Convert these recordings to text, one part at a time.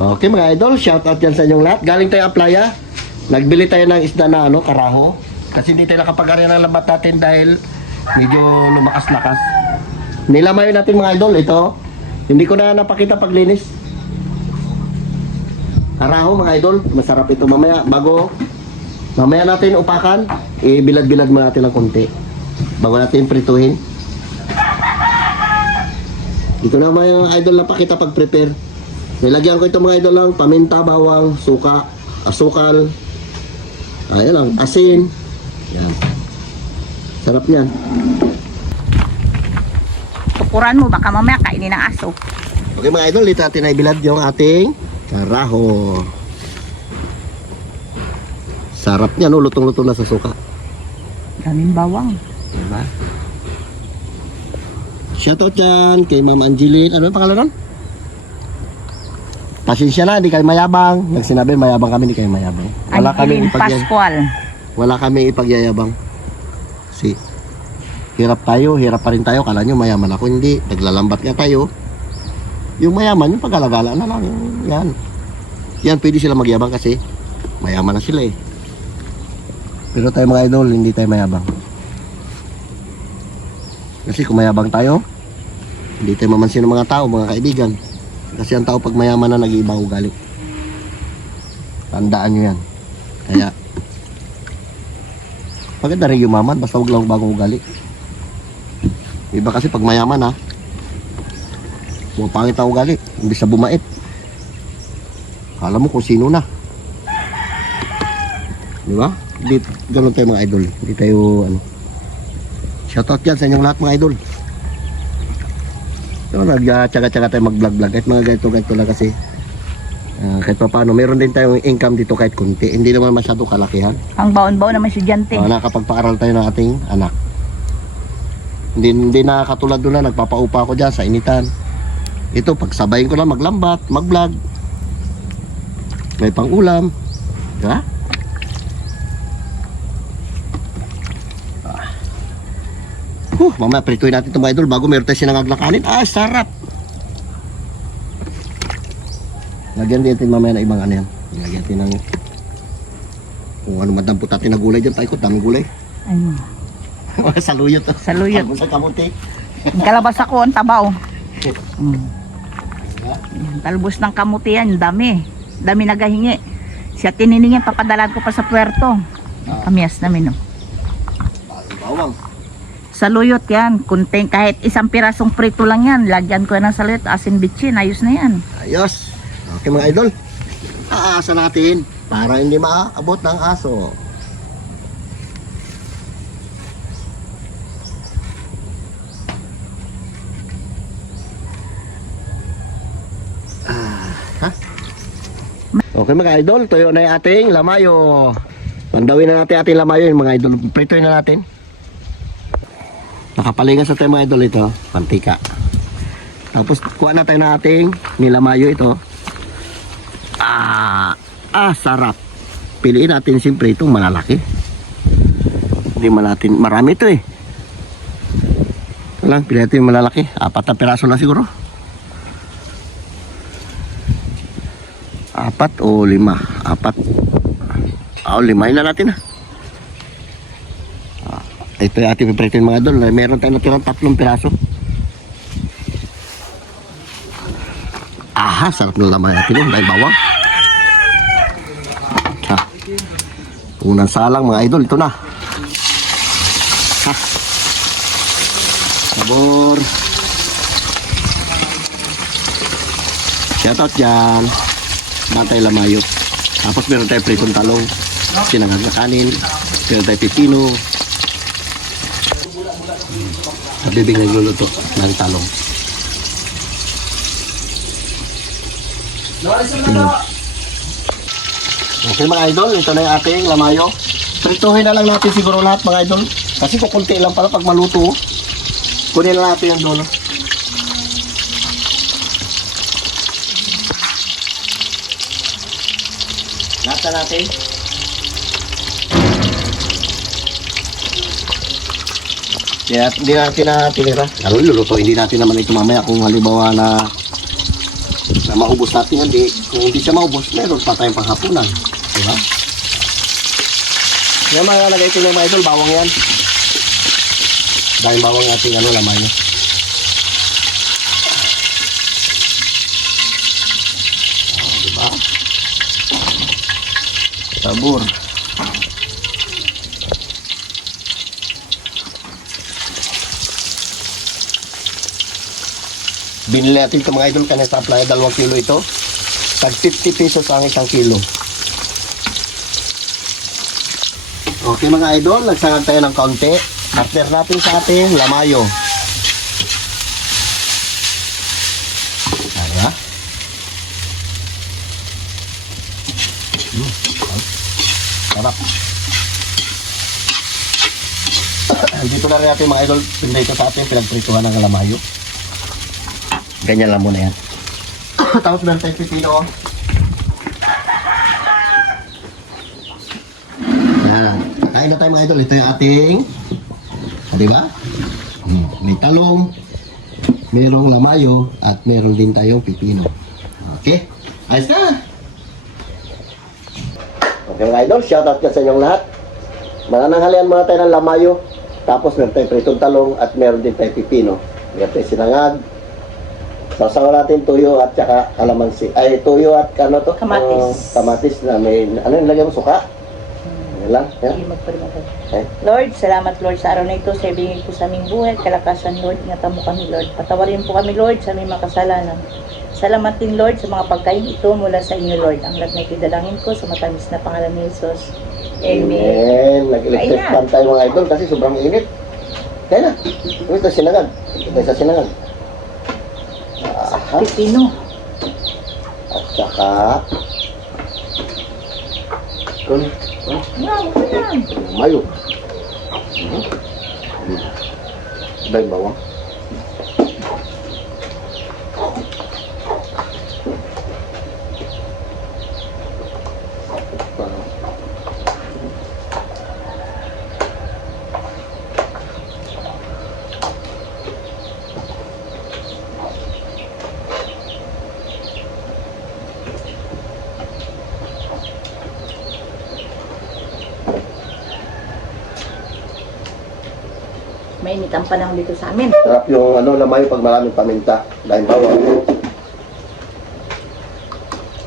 Okay mga idol, shout out yan sa inyong lahat. Galing tayo Aplaya. Nagbili tayo ng isda na karaho. Kasi hindi tayo nakapag-ari ng lambat natin dahil medyo lumakas-lakas. Nilamayo natin mga idol, ito. Hindi ko na napakita paglinis. Karaho mga idol, masarap ito mamaya. Mamaya natin upakan, ibilad-bilad mo natin ng konti. Bago natin prituhin. Dito na mga idol na pakita pag-prepare. Nilagyan ko ito mga idol lang, paminta, bawang, suka, asukal. Ayan lang, asin. Yan. Sarap niyan. Tukuran mo, baka mamaya kainin ng aso. Okay mga idol, dito natin ibilad yung ating karaho. Sarap niyan, lutong-lutong na sa suka. Daming bawang. Diba? Shoutout dyan kay Ma'am Angeline. Ano yung pangalan nun? Pasensya na, hindi kayo mayabang. Nagsinabi, mayabang kami, hindi kayo mayabang. Angeline Pascual. Wala kami ipagyayabang. Si hirap pa rin tayo. Kala nyo mayaman ako, hindi. Naglalambat nga tayo. Yung mayaman, yung pag-alagala na lang. Yan, pwede sila magyabang kasi mayaman na sila eh. Pero tayo mga idol, hindi tayo mayabang. Kasi kung mayabang tayo, hindi tayo mamansin ng mga tao, mga kaibigan. Kasi ang tao pag mayaman na nag-iibang ugali. Tandaan nyo yan. Kaya maganda rin yumaman, basta huwag lang bagong ugali. Iba kasi pag mayaman ha, pangit ang ugali, hindi sa bumait. Alam mo kung sino na. Di ba? Ganun tayo mga idol. Hindi tayo shoutout yan sa inyong lahat mga idol. So, nagtsaga-tsaga tayo mag-vlog-vlog kahit mga ganito lang kasi kahit pa paano, meron din tayong income dito kahit kunti. Hindi naman masyado kalakihan. Ang baon-baon naman estudyante. Nakapagpaaral tayo ng ating anak. Hindi na katulad doon na nagpapaupa ako dyan sa initan. Ito, pagsabayin ko lang maglambat, mag-vlog. May pang-ulam. Diba? Mamaya prituin natin itong mga idol bago meron tayo sinangaglakanin. Sarap! Lagyan din natin mamaya na ibang ano yan. Lagyan natin ng kung ano madampot natin na gulay dyan. Tayo ko, daming gulay. Ayun. Saluyot. Saluyot. Sa kamuti. Kalabas ako, ang tabaw. Talbos ng kamuti yan, dami. Dami nagahingi. Siya tininingin, papadalan ko pa sa puerto. Kamiyas namin, no? Bawang. Saluyot yan. Kunting, kahit isang pirasong prito lang yan. Lagyan ko yan ng saluyot, asin bitchin. Ayos na yan. Ayos. Okay mga idol. Aasa natin para hindi maabot ng aso. Okay mga idol, tuyo na yung ating lamayo. Pandawin na natin ating lamayo yung mga idol. Pritoin na natin. Nakapalingan sa tayo mga idol ito, mantika. Tapos kuha na tayo ng ating nilamayo ito. Sarap. Piliin natin siyempre itong malalaki. Hindi natin, marami ito eh. Ito lang, piliin natin yung malalaki. 4 na piraso lang siguro. 4 o 5. 4. 5 na natin Ito yung ating piprito mga idol. Meron tayo natirang 3 piraso. Sarap na laman natin yun. Dahil bawang. Unang salang mga idol. Ito na. Sabor. Shoutout dyan. Bantay lamayo. Tapos meron tayo pritong talong. Sinangag na kanin. Meron tayo pipino. Nabibig nagluluto ng talong. Okay mga idol, ito na yung ating lamayo. Prituhin na lang natin siguro lahat mga idol. Kasi kukunti lang pala pag maluto. Kunin na natin yung dulo. Lahat na natin. Kaya hindi natin na tinira. Lalo luluto, hindi natin naman ito mamaya kung halimbawa na na maubos natin yan. Kung hindi siya maubos, meron pa tayong panghapunan. Diba? Yan mga nagay ko ng mga idol, bawang yan. Dahil bawang ating laman niya. Diba? Sabor. Binili natin ito mga idol kanina sa playa, 2 kilo ito. Tag 50 pesos ang 1 kilo. Okay mga idol, nagsangag tayo ng kaunti. After natin sa ating lamayo. Kaya. Sarap. Dito na rin natin mga idol, pinday ito sa ating pinagprituhan ng lamayo. Ganyan lang muna yan. Tapos meron tayong pipino. Yan. Kain na tayo mga idol. Ito yung ating, diba? May talong, mayroong lamayo, at meron din tayong pipino. Okay? Ayos na! Okay mga idol, shoutout ka sa inyong lahat. Manananghalian muna tayo ng lamayo. Tapos meron tayong pritong talong at meron din tayong pipino. Meron tayong sinangag. Sasawa natin tuyo at saka kalamansi. Ay, tuyo at ano to? Kamatis. Kamatis na may, ano yung lagyan mo? Suka? Yan lang. Yan. Okay. Lord, salamat Lord sa araw na ito. Sa ibigay ko sa aming buhay, kalakasan Lord. Ingatan mo kami Lord. Patawarin po kami Lord sa aming makasalanan. Salamat din Lord sa mga pagkain ito mula sa inyo Lord. Ang lahat na itidalangin ko sa matamis na pangalan ni Jesus. Amen. Amen. Nag-electric fan tayo mga idol kasi sobrang init. Kaya na. Ito sinangag. Ito sa sinangag. Pipino. At saka kung mayo. Dahil bawang. Mainit ang panahon dito sa amin. Sarap yung lamayo pag maraming paminta. Dahil bawang.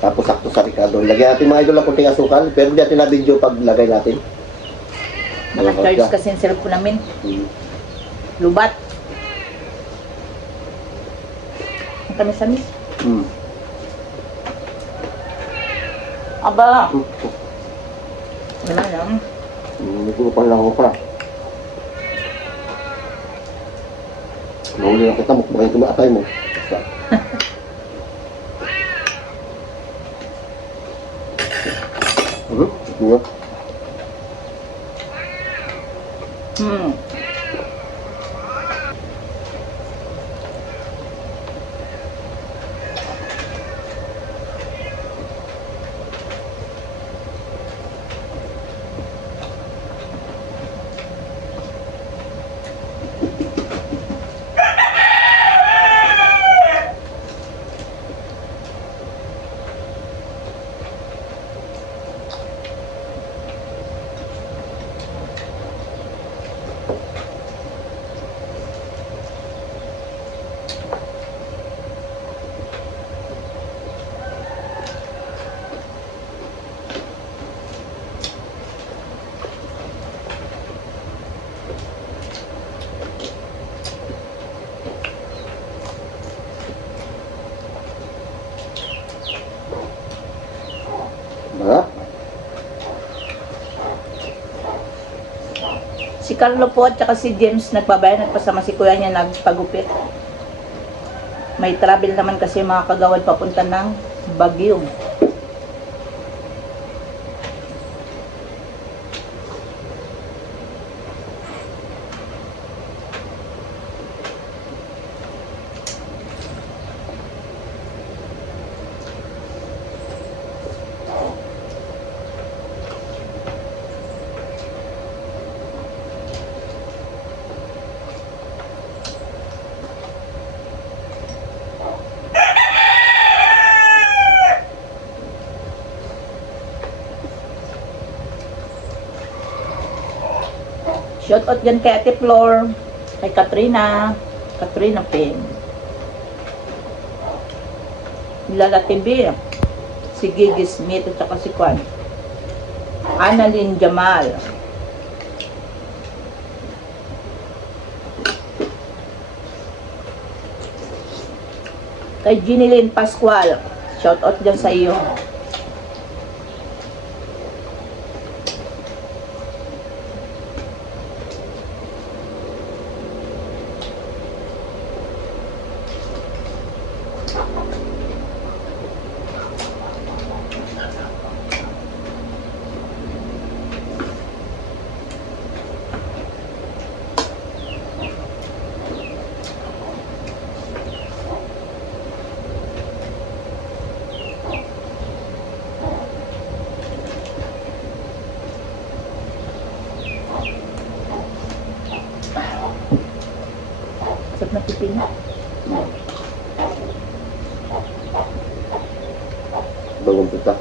Tapos sakto sa Ricardo. Lagyan natin mga idol ng kunting asukal. Pero hindi natin na video pag lagay natin. Naka-charge kasi yung cellphone namin. Lubat. Ang tamis-tamis. Aba. Wala lang. Hindi ko pa lang ako pala. Nahuli lang kita mo, baka yung tumaatay mo. Buwa. Si Carlo po at saka si James nagbabayan, nagpasama si kuya niya nagpagupit. May travel naman kasi mga kagawad papunta ng Baguio. Shout out dyan kay Ate Flor, kay Katrina Pen, Lala TV, si Gigi Smith at saka si Kwan, Annalyn Jamal, kay Ginilyn Pascual, shout out dyan sa iyo. Sarap na pipin. Bagong puta.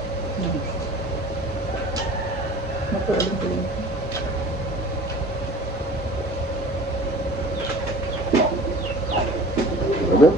Matuuling-tuling. Ano?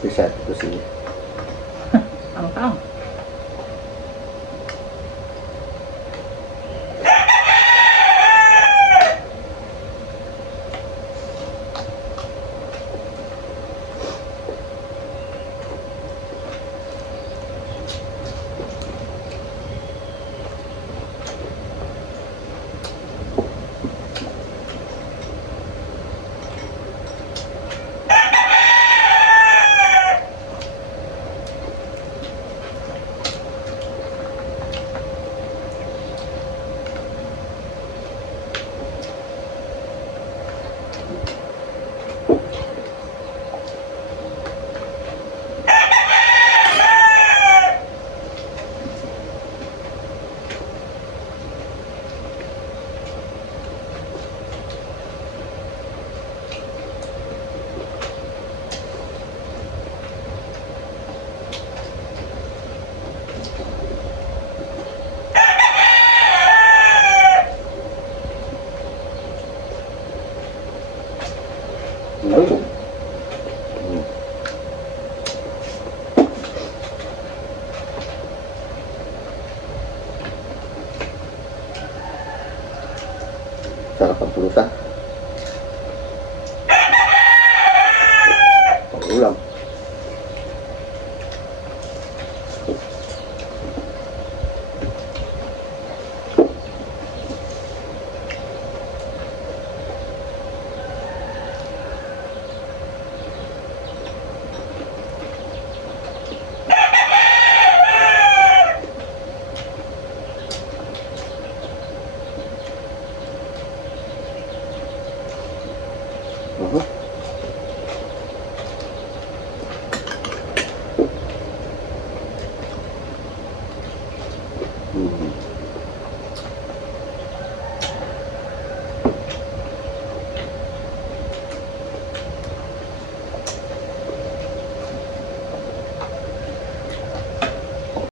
Bisa itu sih. Ang. Sarap ang pulutan. Ulam. Mhm.